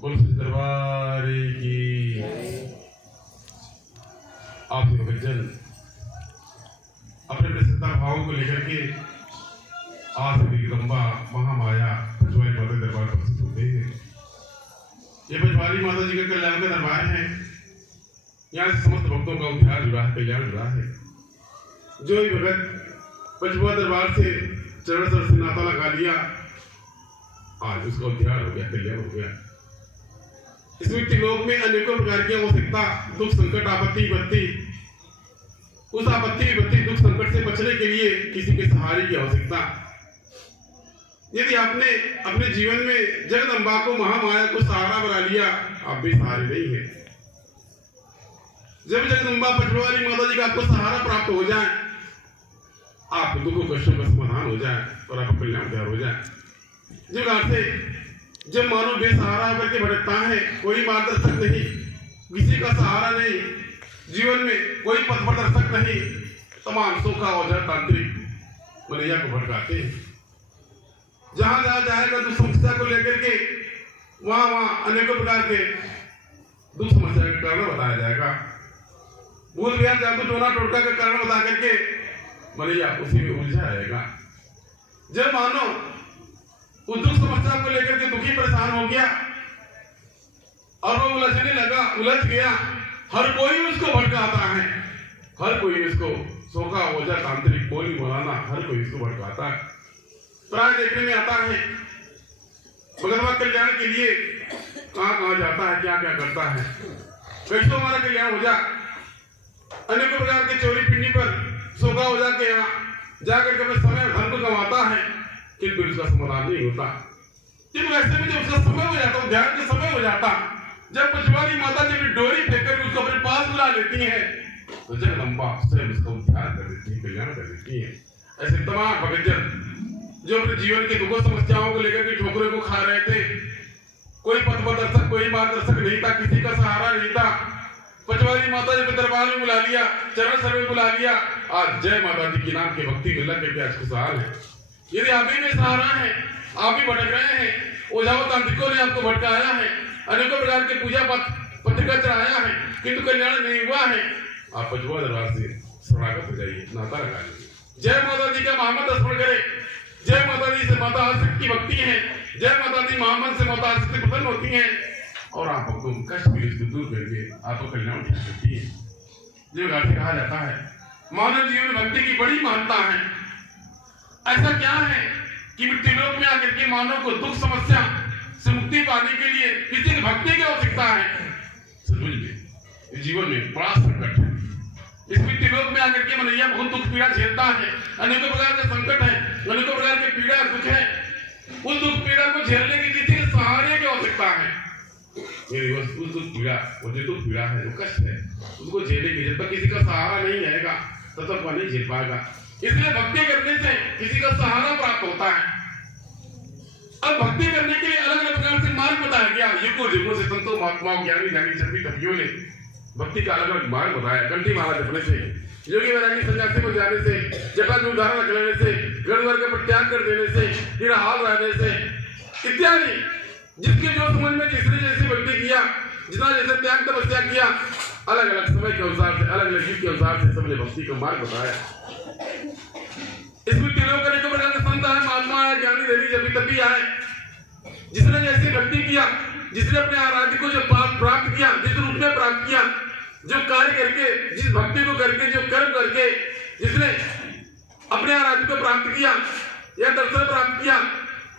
बोलो दरबार की। आप भक्तजन अपने प्रसिद्ध भावों को लेकर के आज जगदम्बा महामाया पंचवारी माता दरबार प्रस्तुत होते हैं। ये पंचवारी माता जी का कल्याण का दरबार है। यहाँ से समस्त भक्तों का उद्धार जुड़ा है, कल्याण जुड़ा है। जो ही भगत पंचवा दरबार से चरण सर से नाता लगा लिया, आज उसका उद्धार हो गया, कल्याण हो गया। इस मृत्यु लोक में अनेकों प्रकार की आवश्यकता, दुख, संकट, आपत्ति, विपत्ति, उस आपत्ति, विपत्ति, दुख, संकट से बचने के लिए किसी के सहारे की आवश्यकता। यदि आपने अपने जीवन में जगदम्बा को, महामाया को सहारा बना लिया, आप भी सहारे नहीं है। जब जगदम्बा पंचवारी माता जी का आपको सहारा प्राप्त हो जाए, आपके दुखों कष्टों का समाधान हो जाए और आपका कल्याण तैयार हो जाए। जिस बात से जब मानव बेसहारा करके भटकता है, कोई मार्गदर्शक नहीं, किसी का सहारा नहीं, जीवन में कोई पथ प्रदर्शक नहीं, तमाम सोखा औजार तांत्रिक मनैया को भटकाते हैं। जहां जहां जाएगा दुख समस्या को लेकर के वहां अनेकों प्रकार के दुख समस्या के कारण बताया जाएगा। भूल गया जादू टोना टोटका का कारण बता करके मनैया उसी में उलझा रहेगा। जब मानो उस दुख समस्या को लेकर के दुखी परेशान हो गया और वो उलझने लगा, उलझ गया, हर कोई उसको भटकाता है, हर कोई उसको सोखा ओझा तांत्रिक बोली बोलाना, हर कोई उसको भटकाता है। प्राय देखने में आता है भगवान कल्याण के लिए कहां कहां जाता है, क्या क्या करता है, कैसे हमारा कल्याण हो जाए। अनेकों प्रकार के चोरी पिंडी पर सोखा ओझा के यहाँ जाकर के अपने समय धन को गंवाता है, किंतु उसका समाधान नहीं होता। जब ऐसे में जब उसका समय हो जाता, ध्यान का समय हो जाता, जब पंचवारी माता जी डोरी फेंककर उसको अपने पास बुला लेती है, तो जगदम्बा स्वयं उसका उद्धार कर देती है, कल्याण कर देती है। ऐसे तमाम भक्तजन जो अपने जीवन के दुखों समस्याओं को लेकर के ठोकरों को खा रहे थे, कोई पथ प्रदर्शक, कोई मार्गदर्शक नहीं था, किसी का सहारा नहीं था, पंचवारी माता जी के दरबार में बुला लिया, चरण सर में बुला लिया, आज जय माता जी के नाम की भक्ति में लग करके आज खुशहाल है। यदि आप भी बेसहारा है, आप भी भटक रहे हैं, ओझाओं तांत्रिकों ने आपको भटकाया है, अनेकों प्रकार के पूजा पत्रिका चढ़ाया है, किंतु कल्याण नहीं हुआ है, आप पंचवा दरबार से शरणागत हो जाइए, नाता लगा लीजिए। जय माता जी का महामंत्र स्मरण करें। जय माता जी से माता आशक्ति की भक्ति है, जय माता दी महामंत्र से माता आशक्ति प्रसन्न होती है और आप भक्तों को कष्ट भी इसको दूर करके आपको कल्याण करती है। जो गाठी कहा जाता है मानव जीवन भक्ति की बड़ी महत्ता है। ऐसा क्या है कि मृत्यु लोक में आकर के मानव को दुख समस्या से मुक्ति पाने के लिए किसी की भक्ति की आवश्यकता है। समझ में जीवन में बड़ा संकट है। इस मृत्यु लोक में आकर के मनैया बहुत दुख पीड़ा झेलता है, अनेकों प्रकार के संकट है, अनेकों प्रकार के पीड़ा दुख है। उस दुख पीड़ा को झेलने के किसी के सहारे की आवश्यकता है। उस दुख पीड़ा, वो जो दुख पीड़ा है, जो कष्ट है, उसको झेलने की जब तक किसी का सहारा नहीं रहेगा तब तक वह नहीं झेल पाएगा। इसलिए भक्ति करने से किसी का सहारा प्राप्त होता है। अब भक्ति करने के लिए अलग अलग प्रकार से मार्ग बताया गया। युगों से संतों महात्माओं ज्ञानी ज्ञानी जपी तपियों ने भक्ति का अलग अलग मार्ग बताया। कंठी माला जपने से, योगी वैरागी सन्यासी को जाने से, जटा में उदाहरण रख लेने से, घर वर्ग का परित्याग कर देने से, निराहार रहने से इत्यादि, जिसके जो समझ में जिसने जैसे भक्ति किया, जितना जैसे त्याग तपस्या किया, अलग अलग समय के अनुसार से, अलग अलग युग के अनुसार से सबने भक्ति का मार्ग बताया। इसमें तीनों अनेकों प्रकार के संत आए, महात्मा आए, ज्ञानी धनी जपी तपी आए, जिसने जैसे भक्ति किया, जिसने अपने आराध्य को जो प्राप्त किया, जिस रूप में प्राप्त किया, जो कार्य करके, जिस भक्ति को करके, जो कर्म करके जिसने अपने आराध्य को प्राप्त किया या दर्शन प्राप्त किया,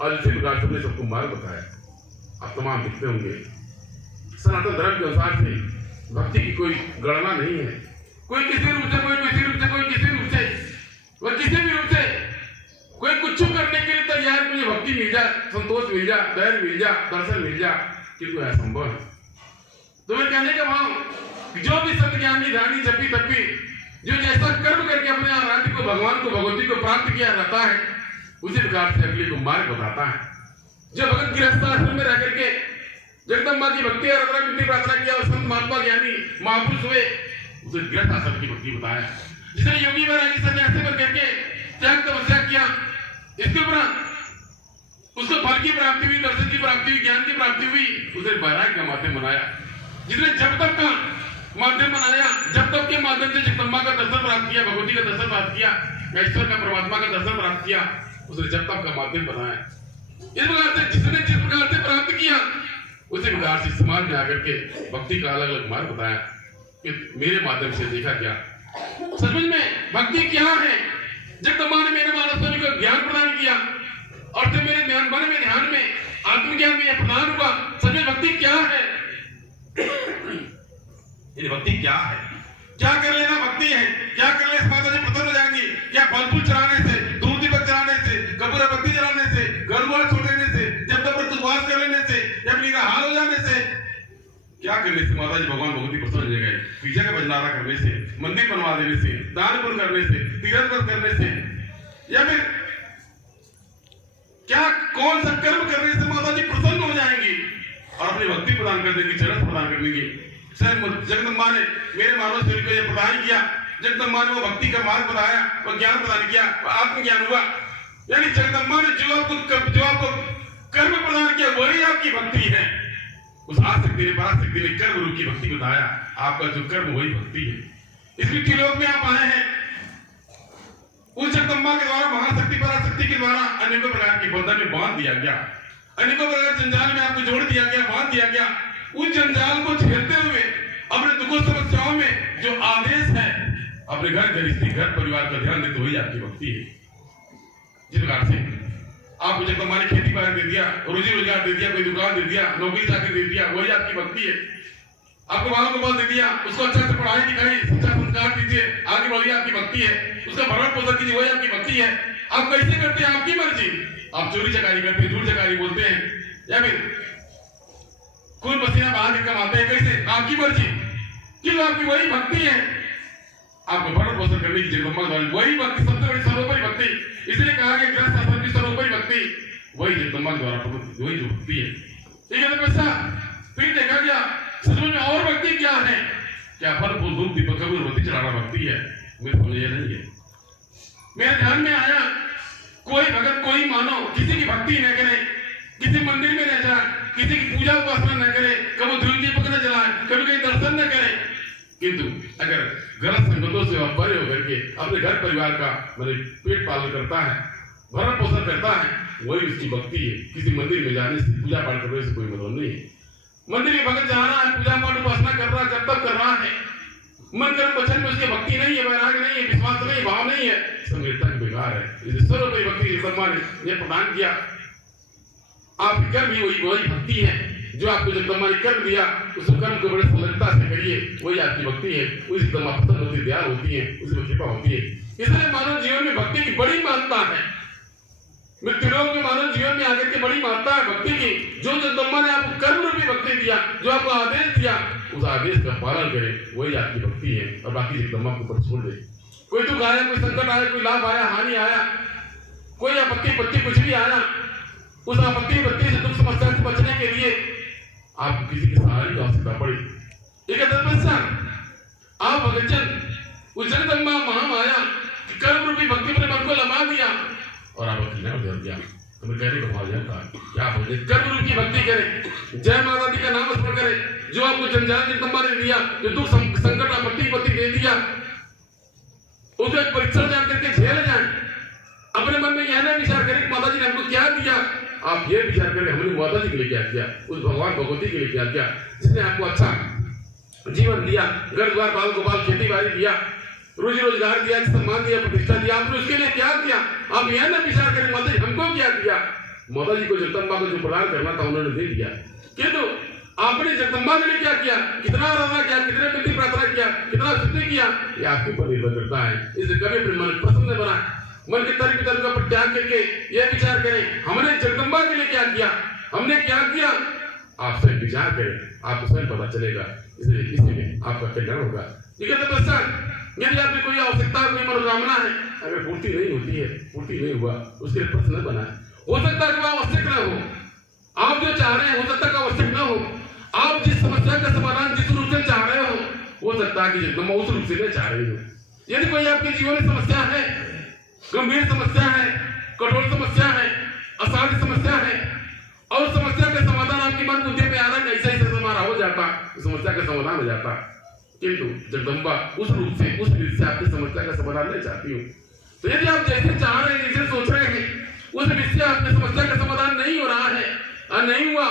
और इसी प्रकार से सबको मार्ग बताया। आप तमाम दिखते होंगे सनातन धर्म के अनुसार से भक्ति की कोई गणना नहीं है। कोई किसी रूप से, कोई किसी रूप से, कोई किसी रूप से, वह किसी भी रूप से कोई कुछ करने के लिए तैयार, मुझे भक्ति मिल जाए, संतोष मिल जाए, धैर्य मिल जाए, दर्शन मिल जाए, किंतु असंभव है। तो मैं कहने का भाव, जो भी संत ज्ञानी ध्यानी जपी तपी जो जैसा कर्म करके अपने आराध्य को, भगवान को, भगवती को प्राप्त किया जाता है, उसी प्रकार से अगले को मार्ग बताता है। जो भगत गृहस्थ आश्रम में रह करके जगदम्बा की भक्ति और मिट्टी प्रार्थना किया और संत महात्मा ज्ञानी महापुरुष हुए, उसे गृहस्थ आश्रम की भक्ति बताया। जिसने योगी वैरागी सन्यासी बन करके त्याग तपस्या किया, इसके उपरांत उसको फल की प्राप्ति हुई, दर्शन की प्राप्ति हुई, ज्ञान की प्राप्ति हुई, उसे वैराग्य का माध्यम बनाया। जिसने जब तक का माध्यम बनाया, जब तक के माध्यम से जगदम्बा का दर्शन प्राप्त किया, भगवती का दर्शन प्राप्त किया, ईश्वर का परमात्मा का दर्शन प्राप्त किया, उसने जब तक का माध्यम बनाया। इस प्रकार से जिसने जिस प्रकार से प्राप्त किया, उसी प्रकार से समाज में आकर के भक्ति का अलग अलग मार्ग बताया कि मेरे माध्यम से देखा क्या सचमुच में भक्ति क्या है। जगदम्बा ने मेरे मानव स्वामी को ज्ञान प्रदान किया और जब मेरे ध्यान मन में, ध्यान में, आत्मज्ञान में यह प्रदान हुआ, सचमुच भक्ति क्या है। ये भक्ति क्या है, क्या कर लेना भक्ति है, क्या कर ले माता जी प्रसन्न हो जाएंगी, क्या फल फूल चढ़ाने से, दूध दीपक चढ़ाने से, कपूर बत्ती जलाने से, घर द्वार छोड़ देने से, जब तक उपवास कर लेने से, जब निगाह हाल हो जाने से, क्या करने से माता जी भगवान भगवती प्रसन्न हो जाएंगे। पीछे का भंडारा करने से, मंदिर बनवा देने से, दान पुण्य करने से, तीर्थ करने से, या फिर क्या कौन सा कर्म करने से माता जी प्रसन्न हो जाएंगी और अपनी भक्ति प्रदान कर देंगी, जगत प्रदान कर देंगी। जगदम्बा ने मेरे मानव शरीर को यह प्रदान किया, जगदम्बा ने वो भक्ति का मार्ग बताया, वो ज्ञान प्रदान किया, वो आत्मज्ञान हुआ। यानी जगदम्बा ने जो आपको कर्म प्रदान किया वही आपकी भक्ति है। उस आसक्ति ने, पराशक्ति ने कर्म रूप की भक्ति बताया, आपका जो कर्म वही भक्ति है। इस मिट्टी लोक में आप आए हैं, उस जगदम्बा के द्वारा, महाशक्ति पराशक्ति के द्वारा अनेकों प्रकार के बंधन में बांध दिया गया, अनेकों प्रकार जंजाल में आपको जोड़ दिया गया, बांध दिया गया। उस जंजाल को झेलते हुए अपने दुखों समस्याओं में जो आदेश है, अपने घर गृहस्थी, घर परिवार का ध्यान देते हुए आपकी भक्ति है। जिस प्रकार से आपको जगदम्बा ने खेती बाड़ी दे दिया, रोजी रोजगार दे दिया, कोई दुकान दे दिया, नौकरी चाकरी दे दिया, वही आपकी भक्ति है। आपको बाल गोपाल दे दिया, उसको अच्छा से पढ़ाई लिखाई, शिक्षा संस्कार दीजिए, आगे बढ़िए, आपकी भक्ति है। उसका भरण पोषण कीजिए, वही आपकी भक्ति है। आप कैसे करते हैं आपकी मर्जी, आप चोरी चकारी करते हैं, झूठ चकारी बोलते हैं, या फिर खून पसीना बहा के कमाते हैं, कैसे आपकी मर्जी, क्यों आपकी वही भक्ति है। आपको भरण पोषण करने की जगदम्बा वही भक्ति, सबसे बड़ी सर्वोपरि भक्ति। इसलिए कहा कि ग्रह शासन की सर्वोपरि भक्ति वही जगदम्बा द्वारा वही जो भक्ति है। ठीक है पैसा फिर देखा गया सचमुच में और भक्ति क्या है, क्या फल फूल धूप दीपक कपूर बत्ती चढ़ाना भक्ति है। मेरे समझ ये नहीं है। मेरे ध्यान में आया कोई भगत, कोई मानव किसी की भक्ति न करे, किसी मंदिर में न जाए, किसी की पूजा उपासना न करे, कभी धूप दीपक न जलाए, कभी कहीं दर्शन न करे, किंतु अगर गलत संगतों से परे होकर के अपने घर परिवार का पेट पालन करता है, भरण पोषण करता है, वही उसकी भक्ति है। किसी मंदिर में जाने से, पूजा पाठ करने से कोई मतलब नहीं है। मंदिर में भगत जा रहा है, पूजा पाठ उपासना कर रहा है, जब तक कर रहा है, मन कर्म वचन में उसकी भक्ति नहीं है, वैराग्य नहीं है, विश्वास नहीं, भाव नहीं है, संगीता बेकार है। सर्वोपरि भक्ति जगदम्बा ने यह प्रदान किया। आपकी कर्म ही वही भक्ति है। जो आपको जगदम्बा ने कर्म दिया, उस कर्म को बड़े सरलता से करिए, वही आपकी भक्ति है। उसी जगदम्बा पसंद होती है, दयाल होती है, उसी में कृपा होती है। इसलिए मानव जीवन में भक्ति की बड़ी महत्ता है। मृत्यु लोक में मानव जीवन में आकर के बड़ी महत्ता है भक्ति की। जो जगदम्बा ने आपको कर्म रूपी भक्ति दिया, जो आपको आदेश दिया, उस आदेश का पालन करें, वही आपकी भक्ति है। और बाकी जगदम्बा को ऊपर छोड़ दे। कोई दुख आया, कोई संकट आया, कोई लाभ आया, हानि आया, कोई आपत्ति कुछ भी आया, उस आपत्ति से दुख समस्या से बचने के लिए आपको किसी की सहारे की आवश्यकता पड़ी। एक आप भगतजन उस जगदम्बा महामाया की कर्म रूपी भक्ति अपने मन को लगा दिया और आप किनारे उधर गया। तुम्हें कहने का भाव जाता है क्या बोले, कर्म रूप की भक्ति करें, जय माता दी का नाम स्मरण करें। जो आपको जंजाल जगदम्बा ने दिया, जो दुख संकट आपत्ति दे दिया, उसे परीक्षण जान करके झेल जाए। अपने मन में यह ना विचार करें माता जी ने हमको क्या दिया, आप ये विचार करें हमने माता जी के लिए क्या किया, उस भगवान भगवती के लिए क्या किया, जिसने आपको अच्छा जीवन दिया, घर द्वार बाल गोपाल खेती बाड़ी दिया, रोजी रोजगार दिया, सम्मान दिया, प्रतिष्ठा दिया, आपने उसके लिए क्या किया। आप यह ना विचार करें माता जी हमको क्या दिया। माता जी को जगदम्बा को जो प्रदान करना था उन्होंने दे दिया, किंतु आपने जगदम्बा के लिए क्या किया, कितना आराधना किया, कितने विधि प्रार्थना किया, कितना स्तुति किया, ये आपके ऊपर निर्भर करता है। इसे कभी अपने मन पसंद बना, मन के तर्क वितर्क का त्याग करके यह विचार करें हमने जगदम्बा के लिए क्या किया, हमने क्या किया। आप स्वयं विचार करें, आपको स्वयं पता चलेगा, इसलिए इसी में आपका कल्याण होगा। ठीक है पश्चात यदि आपकी कोई आवश्यकता, कोई मनोकामना है, अगर पूर्ति नहीं होती है, पूर्ति नहीं हुआ, उसके लिए प्रश्न न बनाए। हो सकता है कि आवश्यक न हो, आप जो चाह रहे हैं हो सकता है आवश्यक न हो, आप जिस समस्या का समाधान जिस रूप से चाह रहे हो सकता है कि जगदम्बा उस रूप से नहीं चाह रही हो। यदि कोई आपके जीवन में समस्या है, गंभीर समस्या है, कठोर समस्या है, सारी समस्या है और समस्या का समाधान आपकी मन बुद्धि में आना ऐसा ही हमारा हो जाता, समस्या का समाधान हो जाता। किंतु जगदम्बा उस रूप से उस रीत से आपकी समस्या का समाधान नहीं चाहती हूँ। तो यदि आप जैसे चाह रहे हैं, जैसे सोच रहे हैं, उस रीत से आपकी समस्या का समाधान नहीं हो रहा है और नहीं हुआ,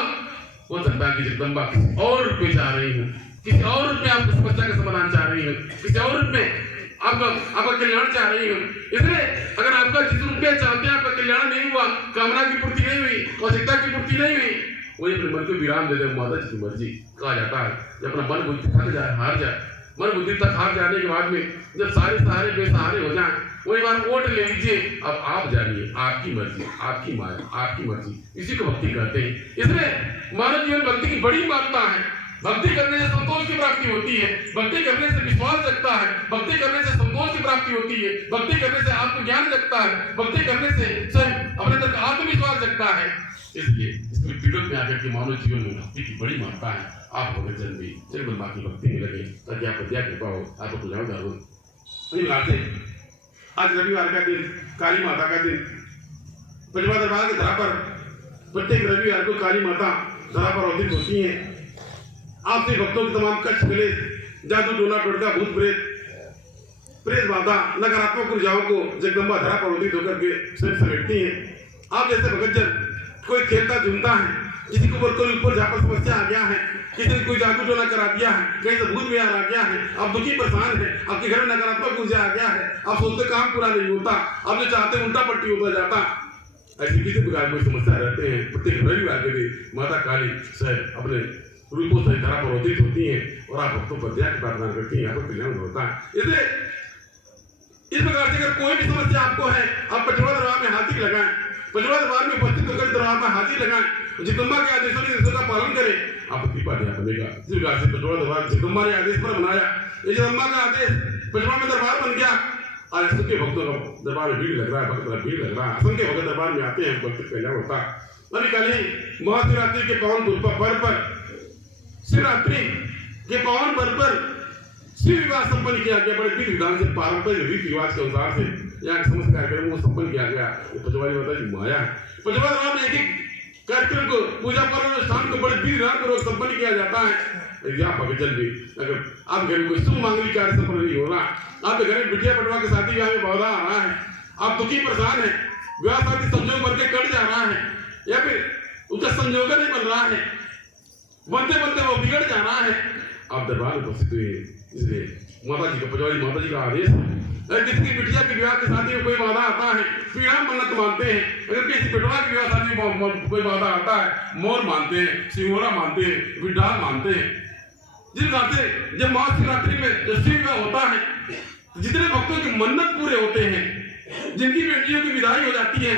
हो सकता है कि जगदम्बा किसी और रूप में चाह रही हूँ, किसी और रूप में आपकी समस्या का समाधान चाह रही हूँ, किसी और रूप में आपका कल्याण चाह रही हूँ। इसलिए अगर आपका जिस रूप में चाहते हैं आपका कल्याण नहीं हुआ, कामना की पूर्ति नहीं हुई, आवश्यकता की पूर्ति नहीं हुई, वही अपने मन को विराम दे दे, माता जी की मर्जी कहा जाता है। जब अपना मन बुद्धि थक जाए, हार जाए, मन बुद्धि तक हार जाने के बाद में जब सारे सहारे बेसहारे हो जाए, वही बार वोट ले लीजिए, अब आप जानिए, आपकी मर्जी, आपकी माया, आपकी मर्जी, इसी को भक्ति कहते हैं। इसलिए मानव जीवन भक्ति की बड़ी मात्रा है। भक्ति करने से संतोष की प्राप्ति होती है, भक्ति करने से विश्वास जगता है, भक्ति करने से संतोष की प्राप्ति होती है, भक्ति करने से आत्मज्ञान जगता है, भक्ति करने से स्वयं अपने अंदर आत्मविश्वास जगता है। इसलिए इसमें पीड़ित में आकर के मानव जीवन में भक्ति की बड़ी मात्रा है। आप भगत जन भी जगदम्बा की भक्ति में लगे ताकि आपको दया कृपा हो, आपको कल्याण हो। आज रविवार का दिन, काली माता का दिन, पंचवा दरबार की धरा पर प्रत्येक रविवार को काली माता धरा पर अवतरित होती है। आपसे भक्तों के तमाम कष्ट मिले, जादू टोना टोटका भूत प्रेत बाधा नकारात्मक ऊर्जाओं को जगदम्बा धरा पर अवतरित होकर के स्वयं समेटती है। आप जैसे भगत जन कोई खेलता झूमता है, किसी को कोई ऊपर जहाँ पर समस्या आ गया है, किसी ने कोई जादू टोना करा दिया है, कहीं से भूत विहार आ गया है, आप दुखी परेशान है, आपके घर में नकारात्मक ऊर्जा आ गया है, आप सोचते काम पूरा नहीं होता, आप जो चाहते हैं उल्टा पट्टी होता जाता, ऐसी किसी प्रकार की समस्या रहते हैं, प्रत्येक रविवार के दिन माता काली स्वयं अपने रूपों से धरा पर अवतरित होती है और आप भक्तों पर दया की प्रार्थना करती हैं, आपको कल्याण होता है। इसलिए इस प्रकार से अगर कोई भी समस्या आपको है, आप पंचवा दरबार में हाजिर लगाएं, पंचवा दरबार में उपस्थित होकर दरबार में हाजिर लगाएं, जगदम्बा के आदेशों निर्देशों का पालन करें, आपको कृपा दया बनेगा। इस प्रकार से पंचवा दरबार जगदम्बा ने आदेश पर बनाया, ये जगदम्बा का आदेश पंचवा में दरबार बन गया। आज असंख्य भक्तों का दरबार में भीड़ लग रहा है, भक्त भीड़ लग रहा है, असंख्य भक्त दरबार में आते हैं, भक्त कल्याण होता है। अभी कल ही महाशिवरात्रि के पावन पर्व पर शिवरात्रि के पावन पर्व पर शिव विवाह संपन्न किया गया। बड़े विधि विधान से पारंपरिक रीति रिवाज के अनुसार से यहाँ समस्त कार्यक्रम को संपन्न किया गया। पंचवारी माता की माया है। पंचवा दरबार में एक एक कार्यक्रम को, पूजा पर्व अनुष्ठान को बड़े विधि विधान पूर्वक संपन्न किया जाता है। भगत भी अगर आप घर में कोई शुभ मांगलिक कार्य संपन्न नहीं हो रहा, आपके घर में बिटिया पटवा के शादी ब्याह में बाधा आ रहा है, आप दुखी परेशान है, विवाह शादी संजोग बन के कट जा रहा है, या फिर उसका संजोग नहीं बन रहा है, बनते बनते वो बिगड़ जा रहा है, आप दरबार में उपस्थित हुए। इसलिए माता जी का, पंचवारी माता जी का आदेश है, अगर किसी की बिटिया के विवाह के शादी में कोई बाधा आता है, पीड़ा मन्नत मानते हैं। अगर किसी पिटवा के विवाह शादी में कोई बाधा आता है, मोर मानते हैं, सिंगोरा मानते हैं, विडाल मानते हैं। जिस बात से जब महाशिवरात्रि में जब शिव विवाह होता है, जितने भक्तों की मन्नत पूरे होते हैं, जिनकी बेटियों की विदाई हो जाती है,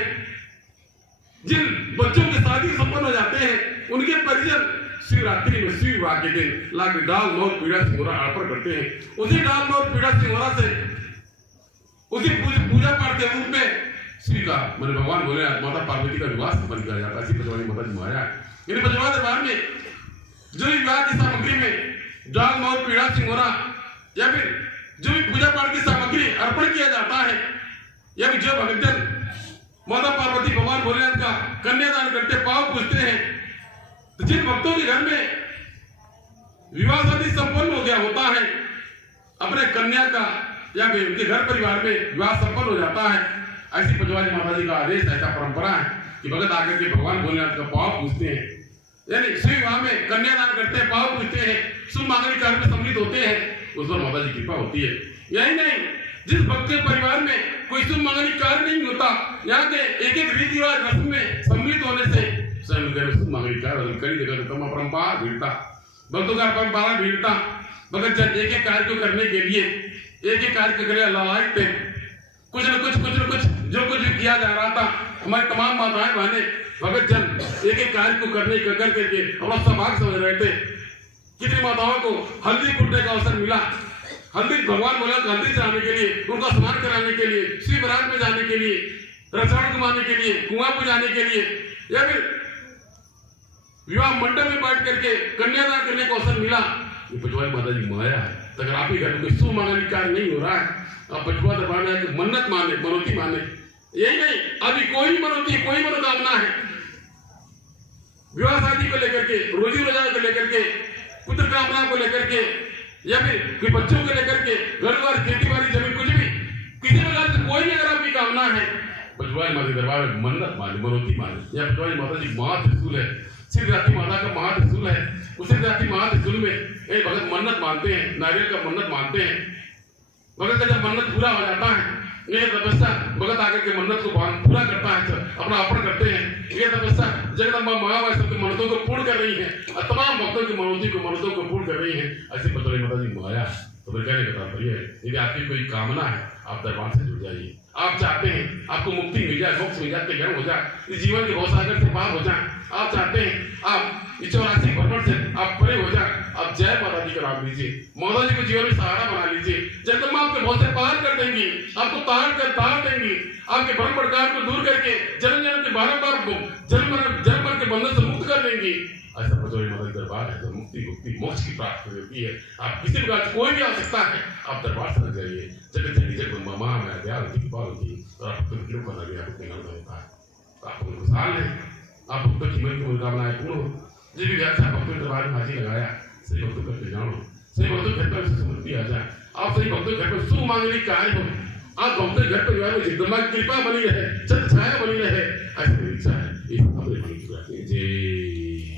जिन बच्चों की शादी संपन्न हो जाते हैं, उनके परिजन शिवरात्रि में शिव विवाह के दिन लाके डाल मोर पीड़ा सिंगोरा अर्पण करते हैं। उसी डाल मोर पीड़ा सिंगोरा से उसी पूजा पाठ के रूप में श्री का मैंने भगवान बोले माता पार्वती का विवाह संपन्न किया जाता है। पंचवारी माता जी माया है। पंचवा दरबार में जो भी विवाह की सामग्री में डाल मोर पीड़ा सिंगोरा या फिर जो भी पूजा पाठ की सामग्री अर्पण किया जाता है, या फिर जो भक्तजन माता पार्वती भगवान भोलेनाथ का कन्यादान करते पाव पूजते हैं, तो जिन भक्तों के घर में विवाह शादी संपन्न हो गया होता है, अपने कन्या का या फिर उनके घर परिवार में विवाह संपन्न हो जाता है, ऐसी पंचवारी माता जी का आदेश, ऐसा परंपरा है कि भगत आकर के भगवान भोलेनाथ का पाव पूजते हैं, यानी शिव विवाह में कन्यादान करते हैं, पाव पूजते हैं, शुभ मांगलिक कार्य में सम्मिलित होते हैं, उस पर माता जी कृपा होती है। यही नहीं, जिस भक्त के परिवार में कोई शुभ मांगलिक कार्य नहीं होता, यहाँ के एक एक रीति रिवाज रस्म में सम्मिलित होने से स्वयं घर शुभ मांगलिक कार्य करी देकर परंपरा भीड़ता, भक्तों का परंपरा भीड़ता, भगत जन एक एक कार्य को करने के लिए एक एक कार्य के लिए लायक थे। कुछ न कुछ जो कुछ भी किया जा रहा था, हमारे तमाम माताएं बहने भगत जन एक एक कार्य को करने करके अपना सौभाग्य समझ रहे थे। कितनी माताओं को हल्दी कुटने का अवसर मिला, हल्दी भगवान बोला हल्दी चढ़ाने के लिए, उनको स्नान कराने के लिए, श्री बरात में जाने के लिए, रक्षाण घुमाने के लिए, कुआं पुजाने के लिए, या फिर विवाह मंडप में बैठ करके कन्यादान करने का अवसर मिला। ये पंचवारी माता जी माया है। तो अगर आपके घर में कोई शुभ मांगलिक कार्य नहीं हो रहा है, आप पंचवा दरबार में आकर मन्नत माने, मनोती माने, यही नहीं, अभी कोई मनोती, कोई मनोकामना है, विवाह शादी को लेकर के, रोजी रोजगार को लेकर के, पुत्र कामना को लेकर के, या फिर कोई बच्चों को लेकर के, घर द्वार, खेती बाड़ी, जमीन, कुछ भी, किसी प्रकार से कोई भी अगर आपकी कामना है, बजवाई माता के दरबार में मन्नत माने, मनोती माने। या बजवाई माता जी महात्रिशूल है, सिद्धरात्रि माता का महात्रिशूल है, उस सिद्धरात्रि महात्रिशूल में एक भगत मन्नत मानते हैं, नारियल का मन्नत मानते हैं। भगत का जब मन्नत पूरा हो जाता है, ये तपस्या भगत आकर के मन्नत को पूरा करता है, अपना अर्पण करते हैं। ये तपस्या जगदम्बा महामाया सबकी मन्नतों को पूर्ण कर रही है और तमाम भक्तों की मन्नतों को पूर्ण कर रही है। ऐसी बजवाई माता जी माया। तो मेरे कहने का तात्पर्य है, यदि आपकी कोई कामना है, आप दरबार से जुड़ जाइए। आप चाहते हैं आपको मुक्ति मिल जाए, मोक्ष मिल जाए, ज्ञान हो जाए, इस जीवन के भवसागर से पार हो जाए, आप चाहते हैं आप इस 84 भ्रमण से आप परे हो जाए, आप जय माता जी का नाम लीजिए, माता जी को जीवन में सहारा बना लीजिए। जगदम्बा आपके बहुत से पार कर देंगी, आपको तार देंगी, आपके भ्रम भटकार को दूर करके जन्म जन्म के बारंबार जन्म के बंधन से मुक्त कर देंगी। ऐसा बजवाई माता के दरबार है, तो मुक्ति मोक्ष की प्राप्ति होती है। आप किसी प्रकार कोई भी आवश्यकता है, आप दरबार से लग जाइए। जगत माँ मैं दयाल होती, कृपा होती, और आप भक्तों की कृपा लगे, आपको ज्ञान होता है, तो आप खुशहाल हैं, आप भक्तों की मनोकामनाएं पूर्ण हो। जिस भी व्याख्या भक्तों के दरबार में हाजिर लगाया, सही भक्तों का कल्याण हो, सही भक्तों के घर पर समृद्धि आ जाए, आप सही भक्तों के घर पर शुभ मांगलिक कार्य हो, आप भक्तों के घर परिवार में जगदम्बा की कृपा बनी रहे, छत्र छाया बनी रहे, ऐसी मेरी इच्छा है। इस अपने मन की बात जय